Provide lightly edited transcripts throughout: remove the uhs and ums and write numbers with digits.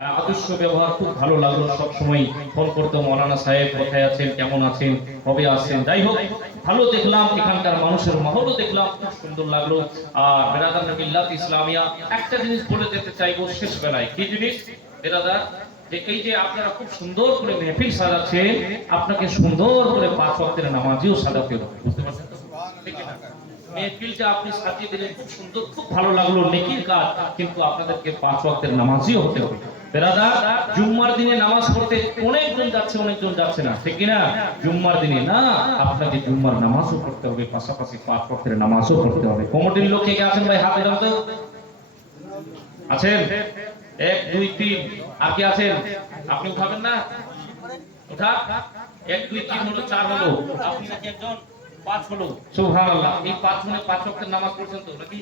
আদর্শ ব্যবহার খুব ভালো লাগলো। সব সময় ফোন করতো, মৌলানা সাহেব কোথায় আছেন, কেমন আছেন, কবে আসছেন। যাই হোক, ভালো দেখলাম, এখানকার মানুষের মাহৌলও দেখলাম, খুব সুন্দর লাগলো। আর বেরাদার মিল্লাত ইসলামিয়া একটা জিনিস বলে যেতে চাইবো শেষ বেলায়। কি জিনিস বেরাদার? যে এই যে আপনারা খুব সুন্দর করে মেহফিল সাজাচ্ছেন, আপনাকে সুন্দর করে 5 ওয়াক্তের নামাজিও সাজাতে হবে। বুঝতে পারছেন তো? ঠিক না? মেহফিলটা আপনি সাজিয়ে দিলেন, খুব সুন্দর, খুব ভালো লাগলো, নেকির কাজ, কিন্তু আপনাদেরকে 5 ওয়াক্তের নামাজিও হতে হবে। বেরাদার, জুম্মার দিনে নামাজ পড়তে অনেকজন যাচ্ছে, অনেকজন যাচ্ছে না, ঠিক কিনা? জুম্মার দিনে না, আপনাকে জুম্মার নামাজও পড়তে হবে, পাশাপাশি 5 ওয়াক্তের নামাজও পড়তে হবে। কমিটির লোক কে কে আছেন ভাই? হাতে দাও তো। আছেন? 1 2 3। আর কি আছেন? আপনি উঠাবেন না? উঠা। 1 2 3 হলো, 4 হলো, আপনি নাকি একজন, 5 হলো। সুবহানাল্লাহ। এই 5 জনে 5 ওয়াক্তের নামাজ পড়ছেন তো নাকি?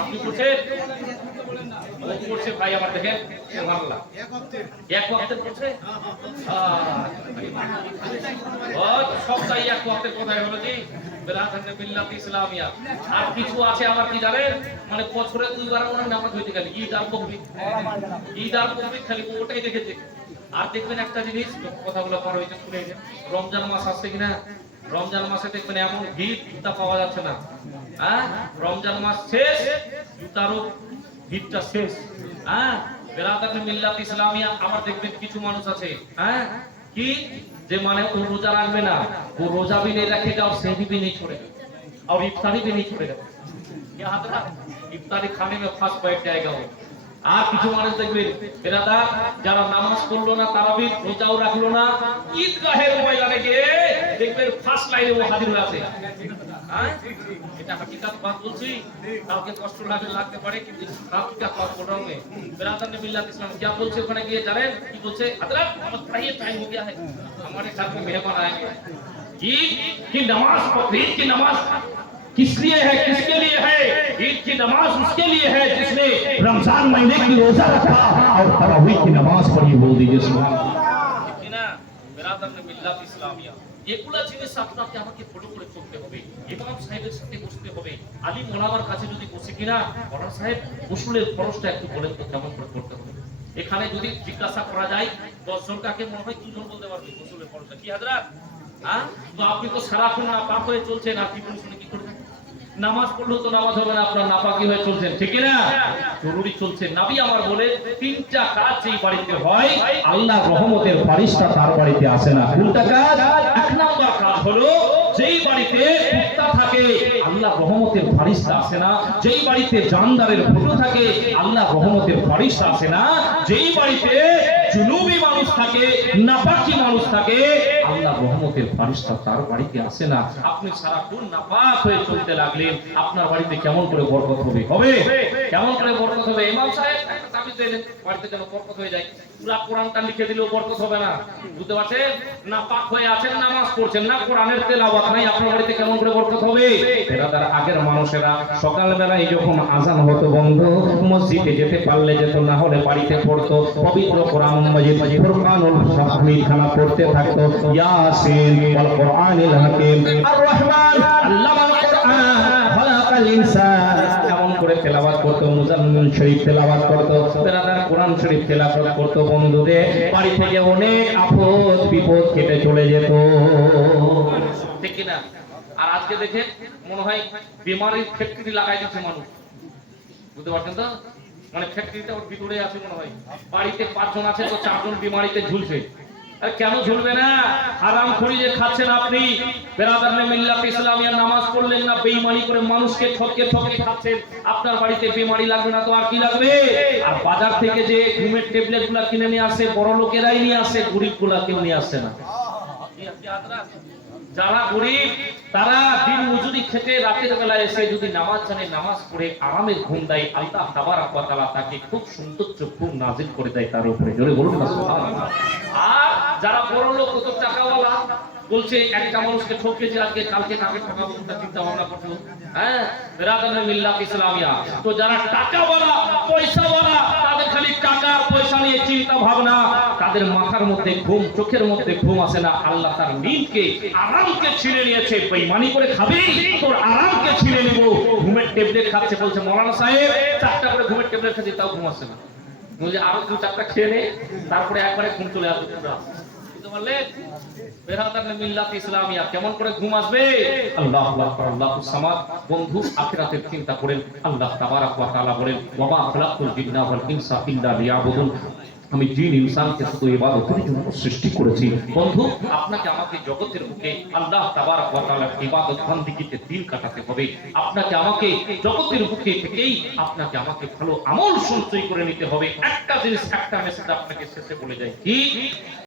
আপনি পড়ছেন? ও পড়ছে ভাই, আমার দেখেন, সুবহানাল্লাহ। এক ওয়াক্তের পড়ছে? ও সবটাই এক ওয়াক্তের কথাই হলো জি। বেরাদার মিল্লাত ইসলামিয়া। আর কিছু আছে আবার কি জানেন, মানে বছরে 2 বার ওনার নামাজ হইতে গেলে ঈদ আর বকরিদ, ঈদ আর বকরিদ খালি ওটাই দেখেছে। আর দেখবেন একটা জিনিস, কথাগুলো পরে হইতে শুনে নেন, রমজান মাস আসছে কিনা, রমজান মাসে দেখবেন এমন ভিড়, জুতা পাওয়া যাচ্ছে না। হ্যাঁ, রমজান মাস শেষ, জুতারও ভিড়টা শেষ। হ্যাঁ, বেরাদার মিল্লাত ইসলামিয়া। আবার দেখবেন কিছু মানুষ আছে, হ্যাঁ, কি যে মানে ও রোজা রাখবে না, वो रोजा भी नहीं रखेगा और सहरी भी नहीं छोड़ेगा और इफ्तारी भी नहीं छोड़ेगा। क्या हाथ रहा, इफ्तारी खाने में फंस बैठ जाएगा वो। আর কিছু মানুষ দেখবেন বেরাদার, যারা নামাজ পড়লো না, তারাবি রোজাও রাখলো না, ঈদগাহের ময়দানে গিয়ে দেখবেন ফার্স্ট লাইনে ও হাজির হয়ে আছে। হ্যাঁ, এটা হাকিকাত বাত বলছি, কাউকে কষ্ট লাগতে পারে, কিন্তু হাকিকাত বাত বল रहा हूं मैं। बेरादर ने मिल्लत इस्लाम क्या বলছে ওখানে গিয়ে জানেন কি বলছে? हजरत नमाज पढ़िए, टाइम हो गया है, हमारे घर में मेहमान आएंगे। ईद की नमाज, बकरीद की नमाज किस लिए है, किसके लिए है? ईद की नमाज उसके लिए है जिसने रमजान महीने की रोजा रखा और तरावीह की नमाज पढ़ी। बोल दीजिए सुभान अल्लाह। ठीक ना? बेरादर ने मिल्लत इस्लामिया, এগুলা জিনিস আপনাকে আমাকে ফলো করে চলতে হবে। ইমাম সাহেবের সাথে বসতে হবে। আলিম ওলামার কাছে যদি বসে কিনা, ওরা সাহেব গোসলের ফরজটা একটু বলেন তো কেমন করে করতে হবে। এখানে যদি জিজ্ঞাসা করা যায় 10 জন, কাকে মনে হয় 2 জন বলতে পারবে গোসলের ফরজটা কি হযরত? হ্যাঁ, তো আপনি তো সারাক্ষণ নাপাক হয়ে চলছেন, আর কি বলছেন কি করবেন? নামাজ পড়লেও তো নামাজ হবে না, আপনার নাপাকি হয়ে চলছেন, ঠিক না? জরুরি চলছে। নবী আমার বলে 3টা কাজ যেই বাড়িতে হয়, আল্লাহ রহমতের ফারিস্তা তার বাড়িতে আসে না। কোনটা কাজ? 1 নাম্বার কাজ হলো, যেই বাড়িতে কুত্তা থাকে আল্লাহ রহমতের ফারিস্তা আসে না। যেই বাড়িতে জানদারের ফটো থাকে আল্লাহ রহমতের ফারিস্তা আসে না। যেই বাড়িতে জুনুবি মানুষ থাকে, নাপাকি মানুষ থাকে, আল্লাহ রহমতের ফারিস্তা তার বাড়িতে আসে না। আপনি সারাক্ষণ নাপাক হয়ে চলতে লাগলেন, আপনার বাড়িতে কেমন করে বরকত হবে? হবে? কেমন করে বরকত হবে? ইমাম সাহেব একটা তাবিজ দিলেন, বাড়িতে যেন বরকত হয়ে যায়। পুরা কোরআনটা লিখে দিলেও বরকত হবে না। বুঝতে পারছেন? নাপাক হয়ে আছেন, নামাজ পড়ছেন না, কোরআনের তেলাওয়াত নাই, আপনার বাড়িতে কেমন করে বরকত হবে? বেরাদার, আগের মানুষেরা সকালবেলায় যখন আযান হতো বন্ধ, মসজিদে যেতে পারলে যেত, না হলে বাড়িতে পড়তো পবিত্র কোরআন মাজিদ, ফুরকানুল হামিদ খানা পড়তে থাকতো। ইয়াসিন ওয়াল কোরআনিল হাকিম, আর রহমান আল্লামাল কোরআন খালাকাল ইনসান, এমন করে তেলাওয়াত করতো। মুজাম্মিল শরীফ তেলাওয়াত করতো। বেরাদার, কোরআন শরীফ তেলাওয়াত করতো। বন্ধুরে, বাড়ি থেকে অনেক আপদ বিপদ কেটে চলে যেত, ঠিক কি না? আর আজকে দেখে মনে হয় বিমারির ফ্যাক্টরি লাগাই দিচ্ছে মানুষ। বুঝতে পারছেন তো? মানে ফ্যাক্টরিটা ওর ভিতরে আছে মনে হয়। বাড়িতে 5 জন আছে, তো 4 জন বিমারিতে ঝুলছে। আর কেন ঝুলবে না? হারাম খড়ি যে খাচ্ছেন আপনি। বেরাদার নে মিল্লাত ইসলামিয়া, নামাজ পড়লেন না, বেঈমানি করে মানুষকে ঠকে ঠকে খাচ্ছেন। আপনার বাড়িতে বেমারি লাগবে না তো আর কি লাগবে? আর বাজার থেকে যে ঘুমের ট্যাবলেটগুলো কিনে নিয়ে আসে, বড় লোকেরাই নিয়ে আসে, গরিবগুলা কেউ নিয়ে আসে না। যারা গরিব তারা দিন মজুরি খেতে রাতের বেলায় এসে যদি নামাজ জানে, নামাজ পড়ে আরামের ঘুম দেয়, আল্লাহ তাবারাক ওয়া তাআলা তাকে খুব সুন্দর চক্ষু নাজিল করে দেয় তার উপরে। জোরে বলুন না সুবহানাল্লাহ। আর যারা বড় লোক, কত টাকাওয়ালা, বলছে একটা মানুষকে ঠকেছে আজকে, কালকে কাকে ঠকাবো চিন্তা ভাবনা করছো। হ্যাঁ, বেরাদার মিল্লাত ইসলামিয়া। তো যারা টাকাওয়ালা, পয়সাওয়ালা, তাদের খালি টাকার পয়সা নিয়ে চিন্তা ভাবনা, তাদের মাথার মধ্যে ঘুম, চোখের মধ্যে ঘুম আসে না। আল্লাহ তার নিদকে, আরামকে ছিনে নিয়েছে। বেঈমানি করে খাবি, তোর আরামকে ছিনে নেব। ঘুমের ট্যাবলেট খাচ্ছে, বলছে মৌলানা সাহেব 4টা করে ঘুমের ট্যাবলেট খাচ্ছি, তাও ঘুম আসে না। বলছে আরো 2-4টা খেয়ে নে, তারপরে একবারে ঘুম চলে আসবে। বুঝতে পারলে? বেরাদার মিল্লাত ইসলামিয়া কেমন করে ঘুম আসবে? আল্লাহু আকবার, আল্লাহুস সামাদ। বন্ধু, আখিরাতের চিন্তা করেন। আল্লাহ তাবারাক ওয়া তাআলা বলেন, ওয়া মা খালাকতুল জিন্না ওয়াল ইনসা ইল্লা লিয়াবুদুন। আমি জিন ইনসানকে শুধু ইবাদতের জন্য সৃষ্টি করেছি। বন্ধু, আপনাকে আমাকে জগতের বুকে আল্লাহ তাবারাক ওয়া তাআলার ইবাদত বন্দেগীতে দিন কাটাতে হবে। আপনাকে আমাকে জগতের বুকে থেকেই আপনাকে আমাকে ভালো আমল সঞ্চয় করে নিতে হবে। একটা জিনিস, একটা মেসেজ আপনাকে শেষে বলে যাই, কি